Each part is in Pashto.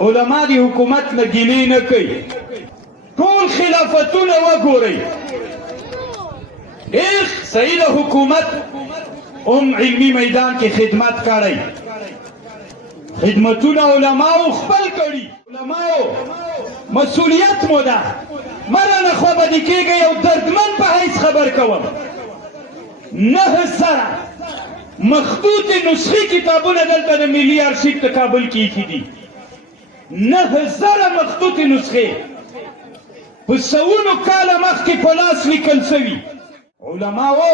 علما د حکومت نه ګیلې نه کوي ټول خلافتونه وګورئ ډېر صحیح د حکومت هم علمي میدان کې خدمت کړی خدمتونه علماو خپل کړي علماو مسؤلیت مو ده مرنه خوا به دې کېږئ یو دردمن په حیث خبر کوم 9000 مخطوط نسخي کتابونه دلته د ملي ارشیف د کابل کې ایښي دي 9000 مخطوط نسخې په سوونو کاله مخکې په لاس لیکل سوي علماو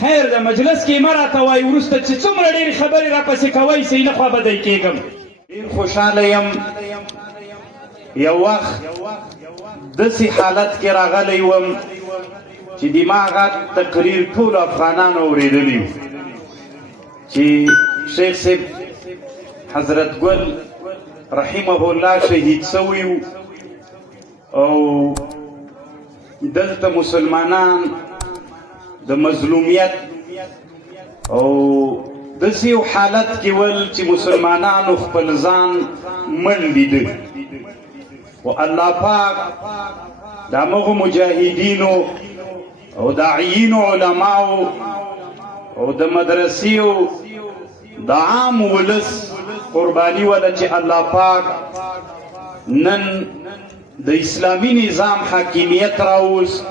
خیر د مجلس کې مه راته وایي وروسته چې څومره ډېرې خبرې راپسې کوئ صحیح نه خوابدی کېږم ډېر خوشحاله یم یو وخت داسې حالت کې راغلی وم چې د ما هغه تقریر ټولو افغانانو اورېدلی و چې شیخ صاحب حضرت ګل رحمه الله شهید سوی و او دلته مسلمانان د مظلومیت او داسې یو حالت کې ول چې مسلمانانو خپل ځان مړ لیده و الله پاک د همغو مجاهدینو او داعیینو علماو او د مدرسیو د عام ولس قرباني وله چې الله پاک نن د اسلامي نظام حاکمیت راوست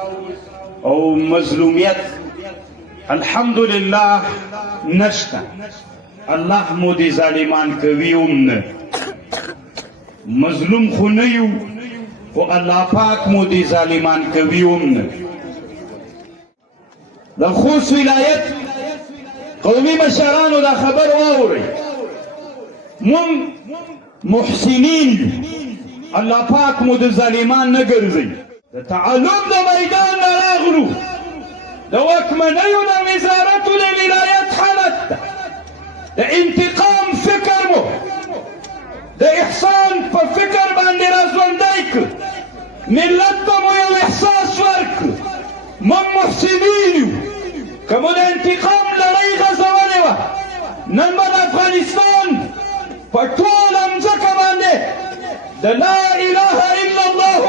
او مظلومیت الحمدلله نشته الله مو دې ظالمان کوي هم نه مظلوم خو نه یو خو الله پاک مو دې ظالمان کوي هم نه د خوست ولایت قومي مشرانو دا خبر واورئ مونږ محسنین یو الله پاک مو د ظالمان نه ګرځوي د تعلم د میدان نه راغلو د واکمنیو د وزارتو د ولایت حالت ده د انتقام فکر مو د احسان په فکر باندې راژوندی کړ ملت ته مو یو احساس ورکړ موږ محسنین یو که مو د انتقام لړۍ غځولې وه نن به د افغانستان په ټوله مځکه باندې د لا اله الا الله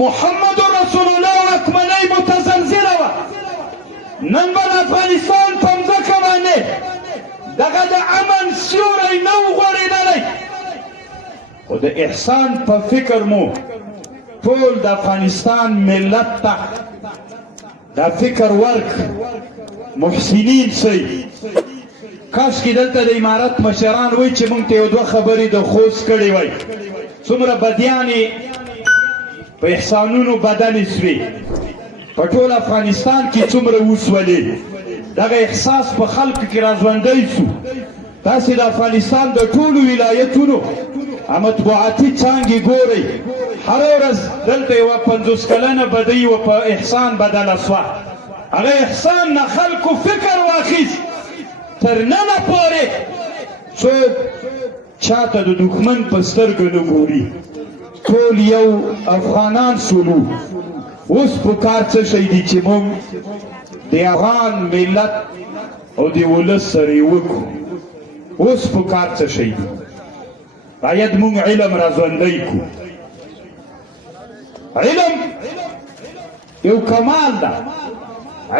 محمد رسول الله واکمنۍ متزلزله وه نن به د افغانستان په مځکه باندې دغه د امن سیوری نه و غوړېدلی خو د احسان په فکر مو ټول د افغانستان ملت ته دا فکر ورک محسنین سئ کاشکې دلته د امارت مشران وایي چې موږ ته یو دوه خبرې د خوست کړې وای څومره بدیانې په احسانونو بدلې سوې په ټول افغانستان کې څومره وسولې دغه احساس په خلکو کې راژوندی سو تاسې د افغانستان د ټولو ولایتونو مطبوعاتي څانګې ګورئ هره ورځ دلته یوه 50 کلنه بدۍ و په احسان بدله سوه هغه احسان نه خلکو فکر واخیست تر ننه پورې څوک چاته د دښمن په سترګه نه ګوري ټول یو افغانان سولو اوس په کار څه شی دي چې موږ د افغان ملت او د ولس سره یې وکړو اوس په کار څه شی دي باید موږ علم راژوندی کړو علم یو کمال ده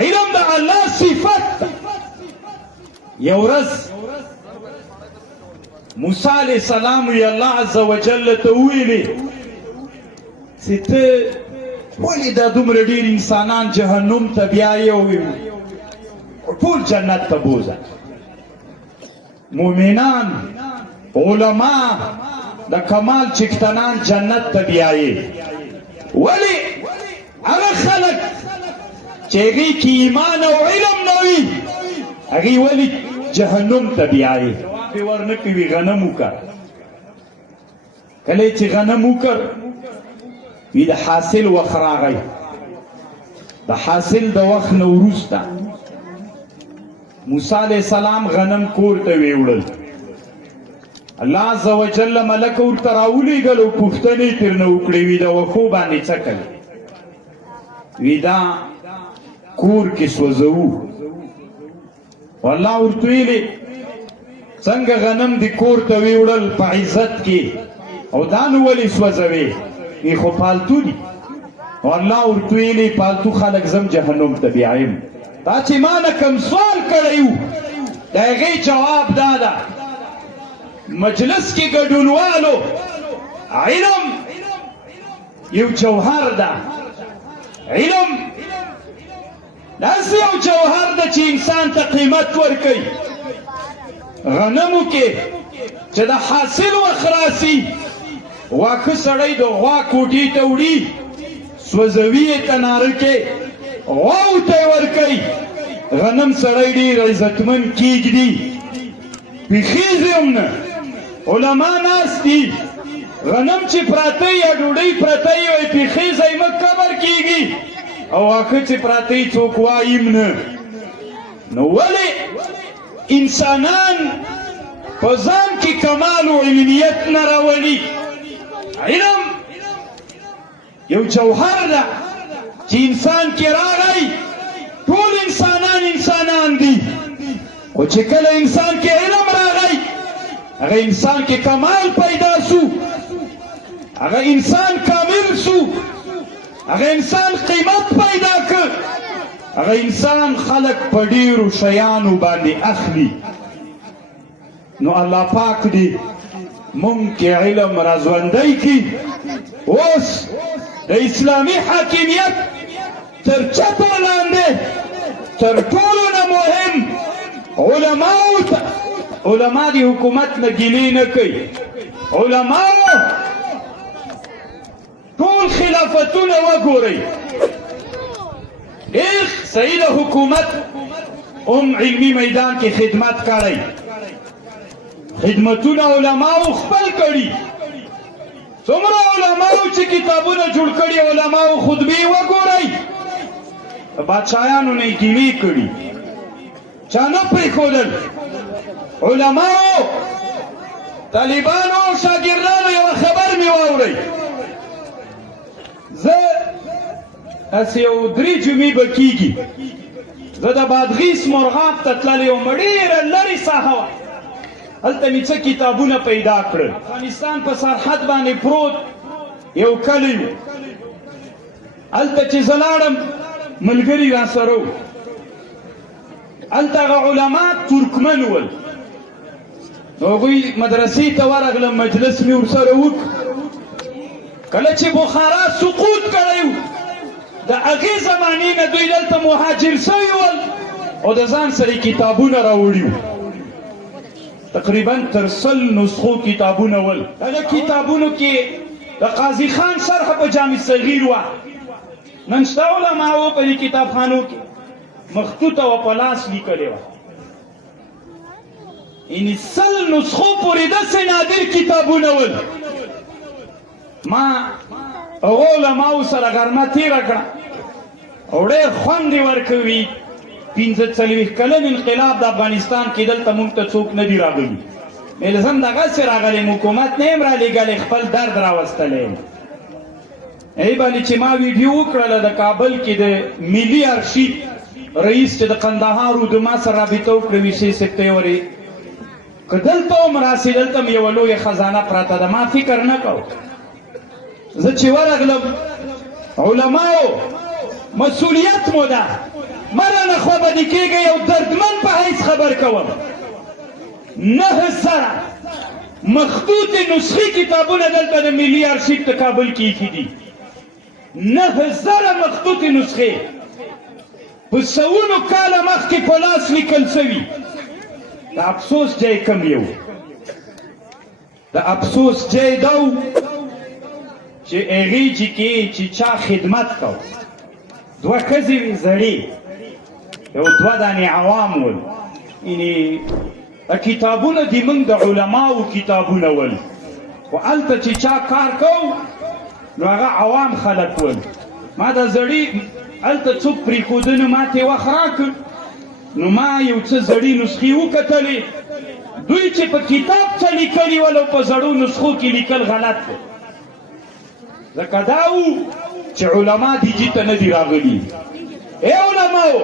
علم د الله صفت ده یو ورځ موسی علیه السلام وی الله عز وجل ته ویلي چې ته ولې دا دومره ډېر انسانان جهنم ته بیایې او ټول جنت ته بوځه مؤمنان علما د کمال چښتنان جنت ته بیایې ولې هغه خلک چې هغې کې ایمان او علم نه وي هغې ولې جهنم ته بیایې جواب یې ورنه کوي غنم وکړه کله چې غنم وکړ وی د حاصل وخت راغی د حاصل د وخت نه وروسته موسی علیه السلام غنم کور ته ویوړل الله عز وجل ملک ورته راولېږل او پوښتنې ترنه وکړې وي د وښو باندې څه کوي وی دا کور کې سوځوو والله ورته ویلې څنګه غنم دې کور ته ویوړل په عزت کې او دا نو ولې سوځوې ای خو پالتو دي او الله ورته ویلي پالتو خلک زم جهنم ته بیایم تا چې ما نه کوم سوال کړی و د هغې جواب دا ده مجلس کې ګډونوالو علم یو جوهر ده علم داسې یو جوهر ده چې انسان ته قیمت ورکوي غنمو کې چې د حاصل وخت راسي واښه سړی د غوا کوټې ته وړي سوځوي یې تناره کې غواو ته یې ورکوي غنم سړی ډېر عزتمن کېږدي پېښېږي هم نه علما ناست دي غنم چې پراته یا ډوډۍ پرته وي وایي پېښېږئ مه قبر کېږي او واښه چې پراته وي څوک وایي نه نو ولې انسانان په ځان کې کمال و علمیت نه راولي علم یو جوهر ده چې انسان کې راغی ټول انسانان دي خو چې کله انسان کې علم راغی هغه انسان کې کمال پیدا سو هغه انسان کامل سو هغه انسان قیمت پیدا کړ هغه انسان خلق په ډېرو شیانو باندې اخلي نو الله پاک دې مونږ کې علم راژوندی کړي اوس د اسلامي حاکمیت تر چتر لاندې تر ټولو نه مهم علما د حکومت نه ګیلې نه کوي علماو ټول خلافتونه وګورئ ډېر صحیح د حکومت هم علمي میدان کې خدمت کړی خدمتونه علماو خپل کړي څومره علماو چې کتابونه جوړ کړي علماو خطبې وګورئ بادشاهانو نه یې ګیلې کړي چا نه پرېښودل علماو طالبانو او شاګردانو یوه خبر مې واورئ زه هسې یو 3 جمعې به کېږي زه د بادغیس مرغاب ته تللی وم ډېره لرې ساحه وه هلته مې څه کتابونه پیدا کړل افغانستان په سرحد باندې پروت یو کلی و هلته چې زه لاړم ملګري راسره و هلته هغه علما ترکمن ول نو هغوی مدرسې ته ورغلم مجلس مې ورسره وکړ کله چې بخارا سقوط کړی و د هغې زمانې نه دوی دلته مهاجر سوي ول او د ځان سره کتابونه راوړي وو تقریبا تر 100 نسخو کتابونه ول هغه کتابونو کې د قاضي خان شرح په جامع صغیر وه نن شته علما وو په دې کتابخانو کې مخطوطه وه په لاس لیکلې وه یعنې 100 نسخو پورې داسې نادر کتابونه ول ما هغو علماو سره غرمه تېره کړه او ډېر خوند یې ورکوي 45 کلن انقلاب د افغانستان کې دلته موږ ته څوک نه دي راغلي مې زم دغسې راغلی حکومت نه یم رالېږلی خپل درد راوستلی یم هغې باندې چې ما ویډیو وکړله د کابل کې د ملي ارشیف رئیس چې د قندهار و د ما سره رابطه وکړه ویسې صاحب ته یې ورې که دلته هم راسې دلته هم یوه لویه خزانه پرته ده ما فکر نه کوم زه چې ورغلم علماو مسؤلیت مو ده مه رانه خوابدي کېږئ یو دردمن په حیث خبر کوم 9000 مخطوطې نسخې کتابونه دلته د ملي ارشیف د کابل کې ایښي دي 9000 مخطوطې نسخې په سوونو کاله مخکې په لاس لیکل سوي د افسوس ځای کم یو د افسوس ځای دا و چې هغې کې چې چا خدمت کو 2 ښځې وې زړې یو 2 دانې عوام ول یعنې کتابونه دي موږ د علماو کتابونه ول خو هلته چې چا کار کو نو هغه عوام خلک ول ما د زړې هلته څوک پرېښودنه ما ته یې وخت راکړ نو ما یو څه زړې نسخې وکتلې دوی چې په کتاب څه لیکلي ول او په زړو نسخو کې لیکل غلط دی ځکه دا و چې علما دیجې ته نه دي راغلي ای علماو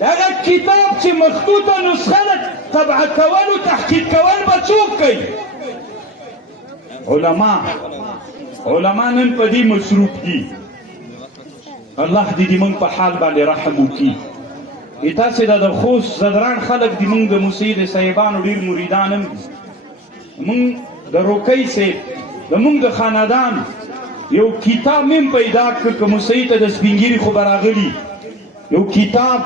دغه کتاب چې مخطوطه نسخه ده طبعه کول او تحقیق کول به څوک کوي؟ علما نن په دې مصروف دي. الله دې موږ په حال باندې رحم وکړي. تاسې د خوست زدران خلک دي، موږ د مسید صاحبانو ډېر مریدان هم دي. موږ د روکۍ صاحب زموږ د خاندان یو کتاب مې پیدا کړ، که مسید ته د سپینګیري خو به راغلي، یو کتاب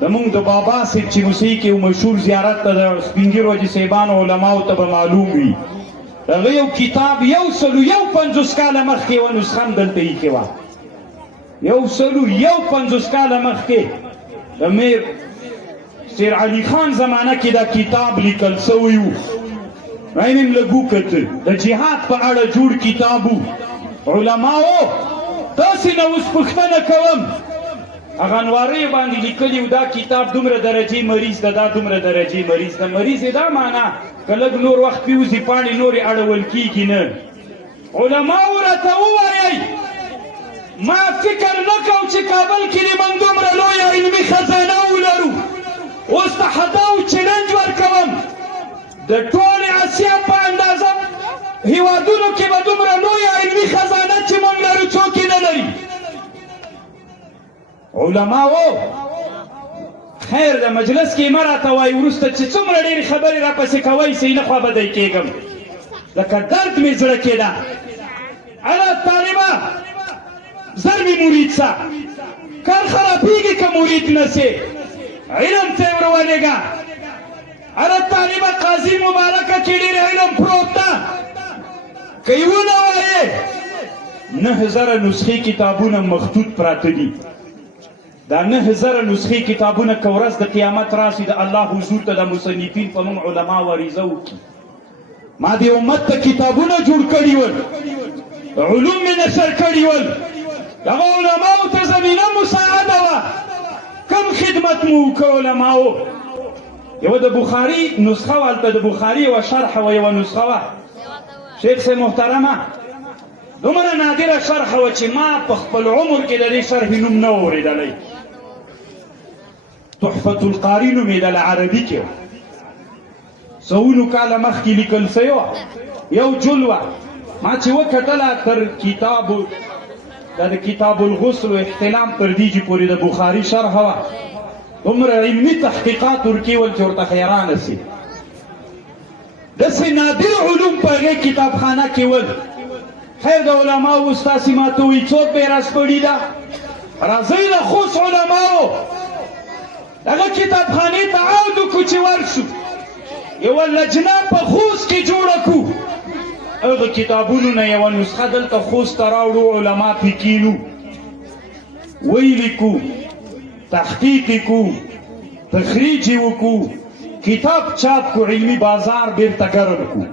زموږ د بابا صاحب چې مسید کې یو مشهور زیارت ته د سپینګیرو حاجي صاحبانو علماو ته به معلوم وي، هغه یو کتاب 150 کاله مخکې یوه نسخه هم دلته ایښې وه. 150 کاله مخکې د میر شیر علي خان زمانه کې دا کتاب لیکل سوی و. مې لږ وکتل، د جهاد په اړه جوړ کتاب و. علماو تاسې نه اوس پوښتنه کوم، هغه انوارې باندې لیکلي و دا کتاب دومره درجې مریض ده، دا دومره درجې مریض ده. مریض یې دا معنا که لږ نور وخت پېوځي پاڼې نورې اړول کېږي نه. علماو راته ووایئ، ما فکر نه کوم چې کابل کې دې موږ دومره لویه علمي خزانه ولرو. اوس تحده او چلنج ورکوم، د ټولې اسیا په اندازه هېوادونو کې به دومره لویه علمي خزانه چې موږ لرو څوک یې نه لري. علماو خیر د مجلس کې مه راته وایي وروسته چې څومره ډېرې خبرې راپسې کوئ صحیح نه خوا بدی کېږم، لکه درد مې زړه کېده. اله طالبه زر مې مرید سه، کار خرابېږي که مرید نه سې، علم ته یې ورولېږه. اله طالبه قاضي مبارکه کې ډېر علم پروت ده، که یې ونه وایې 9000 نسخې کتابونه مخطوط پراته دي. دا 9000 نسخې کتابونه که ورځ د قیامت راشي د الله حضور ته د مصنفین په نوم علما وریزه وکړي. ما دې امت ته کتابونه جوړ کړي ول، علوم مې نشر کړي ول، دغه علماو ته زمینه مساعده وه، کم خدمت مو وکړه علماو. یوه د بخاري نسخه وه، هلته د بخاري یوه شرحه وه، یوه نسخه وه. شیخ صاحب محترمه دومره نادره شرحه وه چې ما په خپل عمر کې د دې شرحې نوم نه و اورېدلی. تحفة القاري نومېدله، عربي کې وه، سوونو کاله مخکې لیکل سوې وه، یو جل وه. ما چې وکتله تر کتاب دا د کتاب الغسل و احتلام تر دې چې پورې د بخاري شرحه وه. دومره علمي تحقیقات ورکېول چې ورته حیرانه سي. داسې نادر علوم په هغې کتابخانه کې ول. خیر د علماو اوس تاسې ما ته وایي څوک به یې راسپړي ده؟ راځئ د خوست علماو دغه کتابخانې ته عود وکړو چې ورشو، یوه لجنه په خوست کې جوړه کړو، هغه کتابونو نه یوه نسخه دلته خوست ته راوړو، علما پې کینو، ویې لیکو، تحقیق یې کړو، تخریج یې وکړو، کتاب چاپ کړو، علمي بازار بیرته ګرم کړو.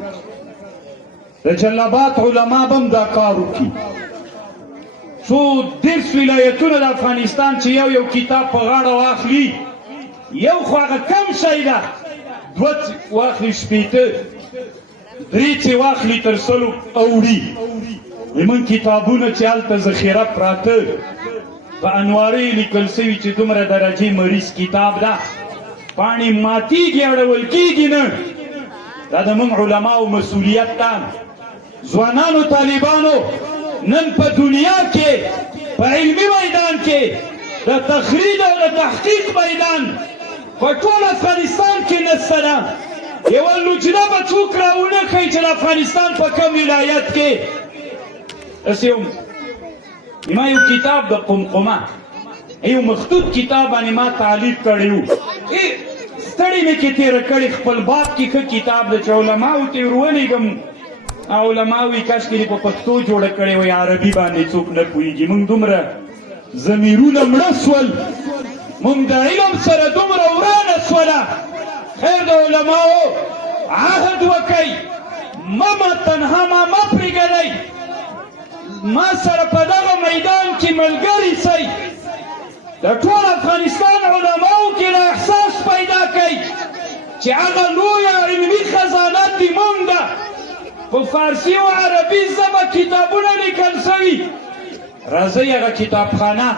د جلابات علما به هم دا کار وکړي. څو 10 ولایتونه د افغانستان چې یو کتاب په غاړه واخلي، یو خو هغه کم شی ده، 2 واخلي، 80 3 چې واخلي تر 100 اوړي. زموږ کتابونه چې هلته ذخیره پراته په انوارې لیکل سوي چې دومره درجې مریض کتاب ده، پاڼې ماتېږي، اړول کېږي نه. دا د موږ علماو مسؤلیت ده. ځوانانو طالبانو نن په دنیا کې په علمي میدان کې د تخریج او د تحقیق میدان په ټول افغانستان کې نشته ده. یوه لجنه به څوک راونه ښیي چې د افغانستان په کوم ولایت کې. داسې ما یو کتاب د قمقمه یو مخطوط کتاب باندې ما تعلیق کړی و، ستړی مې کې تېره کړې، خپل باب کې ښه کتاب ده چې علماو ته یې ورولېږم. علما وایي کاشکې دې په پښتو جوړه کړې وای، عربي باندې څوک نه پوهېږي. موږ دومره ضمیرونه مړه سول، موږ د علم سره دومره ورانه سوله. خیر د علماو عهد وکئ، مه تنها مه پرېږدئ، ما سره په دغه میدان کې ملګري سئ. د ټول افغانستان علماو کې دا احساس پیدا کئ چې هغه لویه علمي خزانه دې موږ ده. په فارسي او عربي ژبه کتابونه لیکل سوي. راځئ هغه کتابخانه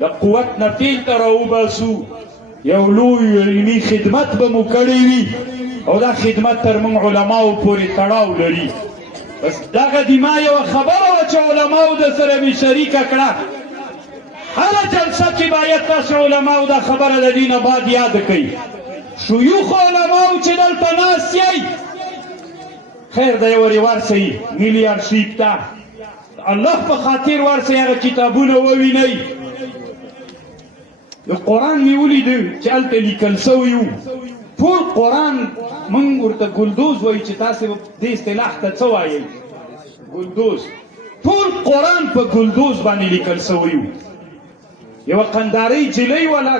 د قوت نه فیل ته راوباسو، یو لوی علمي خدمت به مو کړی وي او دا خدمت تر موږ علماو پورې تړاو لري. بس دغه د ما یوه خبره وه چې علماو د سره مې شریکه کړه. هره جلسه کې باید تاسو علماو دا خبره د دې نه بعد یاد کوئ. شیوخ علماو چې دلته ناست یئ خیر دی ورې ورسئ ملي ارشیف ته الله په خاطر ورسئ هغه کتابونه ووینئ. د قرآن مې ولیده چې هلته لیکل سوي وو ټول قرآن موږ ورته ګلدوز وایي چې تاسې دې اصطلاح ته څه وایئ ګلدوز. ټول قرآن په ګلدوز باندې لیکل سوي وو. یوه قندارۍ جلۍ والا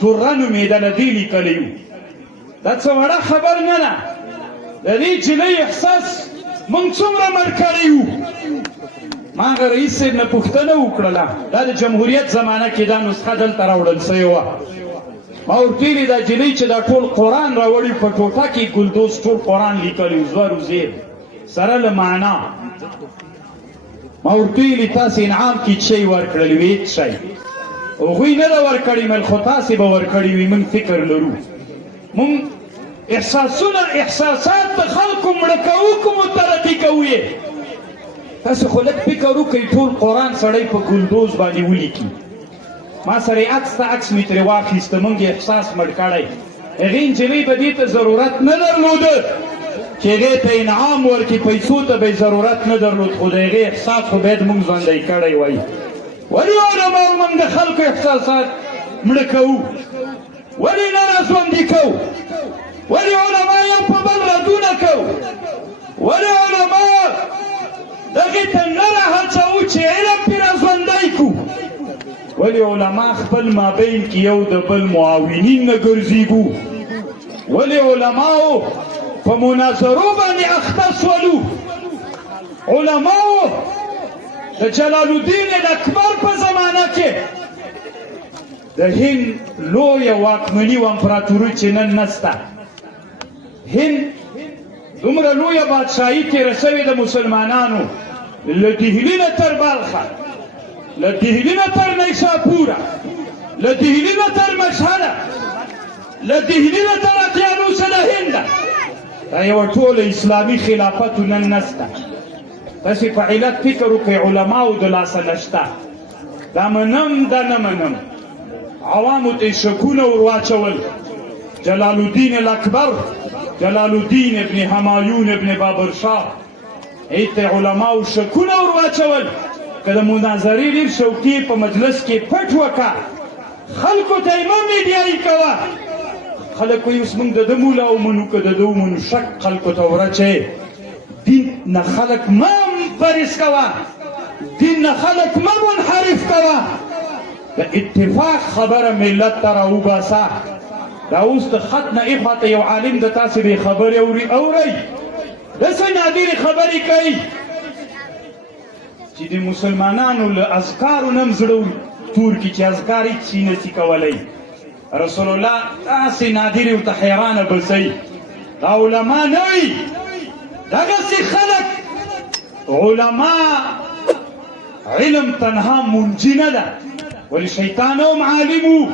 دره نومېده له دې لیکلی وو. دا څه وړه خبر نه ده. د دې جلۍ احساس موږ څومره مړ کړی وو. ما هغه رئیس صاحب نه پوښتنه وکړله دا د جمهوریت زمانه کې دا نسخه دلته راوړل سوې وه. ما ورته ویلې دا جلۍ چې دا ټول قرآن راوړي په ټوټه کې ګلدوز ټول قرآن لیکلی وو زور زیر سره له معنا. ما ورته ویلې تاسې انعام کې څه شی ورکړلی وې هېڅ شی هغوی نه ده ورکړي مل خو تاسې به ورکړي وي. موږ فکر لرو موږ احساسات د خلکو مړه کوو که متردي کوو یې. تاسې خو لږ فکر وکړئ ټول قرآن سړی په ګلدوز باندې ولیکي. ما سره یې عکس ته عکس مې ترې واخیسته موږ یې احساس مړ کړی. هغې نجلۍ به دې ته ضرورت نه درلوده چې هغې ته انعام ورکړي پیسو ته به یې ضرورت نه درلود خو د هغې احساس خو باید موږ ژوندی کړی وای. ولې علماو موږ د خلکو احساسات مړه کوو ولې نه راژوندي کوو ولې علما یو په بل ردونه کوو ولې علما دغې ته نه راهڅوو چې علم پرې راژوندی کړو ولې علما خپل مابین کې یو د بل معاونین نه ګرځېږو ولې علماو په مناظرو باندې اخته شولو علماو د جلال الدین الاکبر په زمانه کې د هند لویه واکمني و امپراتوري چې نن نسته هند دومره لویه بادشاهي تېره سوې د مسلمانانو له دهلي نه تر بلخه له دهلي نه تر نیشاپوره له دهلي نه تر مشهده له دهلي نه تر اقیانوس د هنده دا یوه ټوله اسلامي خلافتو نن نسته. تاسې په علت فکر وکړئ علماو د لاسه نشته. دا منم دا نه منم عوامو ته یې شکونه ور واچول. جلال الدین الاکبر جلال الدین ابن همایون ابن بابرشاه هغې ته علماو شکونه ور واچول. که د مناظرې ډېر شوقي په مجلس کې پټ وکړه خلکو ته یې مه میډیایي کوه. خلک وایي اوس موږ د ده مولا ومنو که د ده ومنو شک خلکو ته ورچوې. دین نه خلک مه پرېس کوه دین نه خلک مه منحرف کوه. د اتفاق خبره ملت ته راوباسه. دا اوس د خط نه ایخوا ته یو عالم د تاسې بې خبرې اورئ داسې نادرې خبرې کوي چې د مسلمانانو له اذکارو نه هم زړه تور کړي چې اذکار هېڅ شي نسي کولی. رسول الله داسې نادرې ورته حیرانه بسئ. دا علما نه وي دغسې خلک علما علم تنها منجي نه ده ولې شیطان هم عالم و.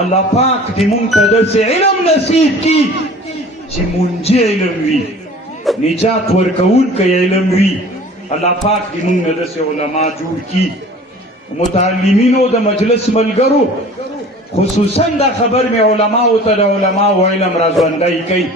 الله پاک دې مونږ ته داسې علم نصیب کړي چې منجي علم وي نجات ورکوونکی علم وي. الله پاک دې مونږ نه داسې علما جوړ کړي. متعلمینو د مجلس ملګرو خصوصا دا خبر مې علماو ته د علماو علم راژوندی کوي.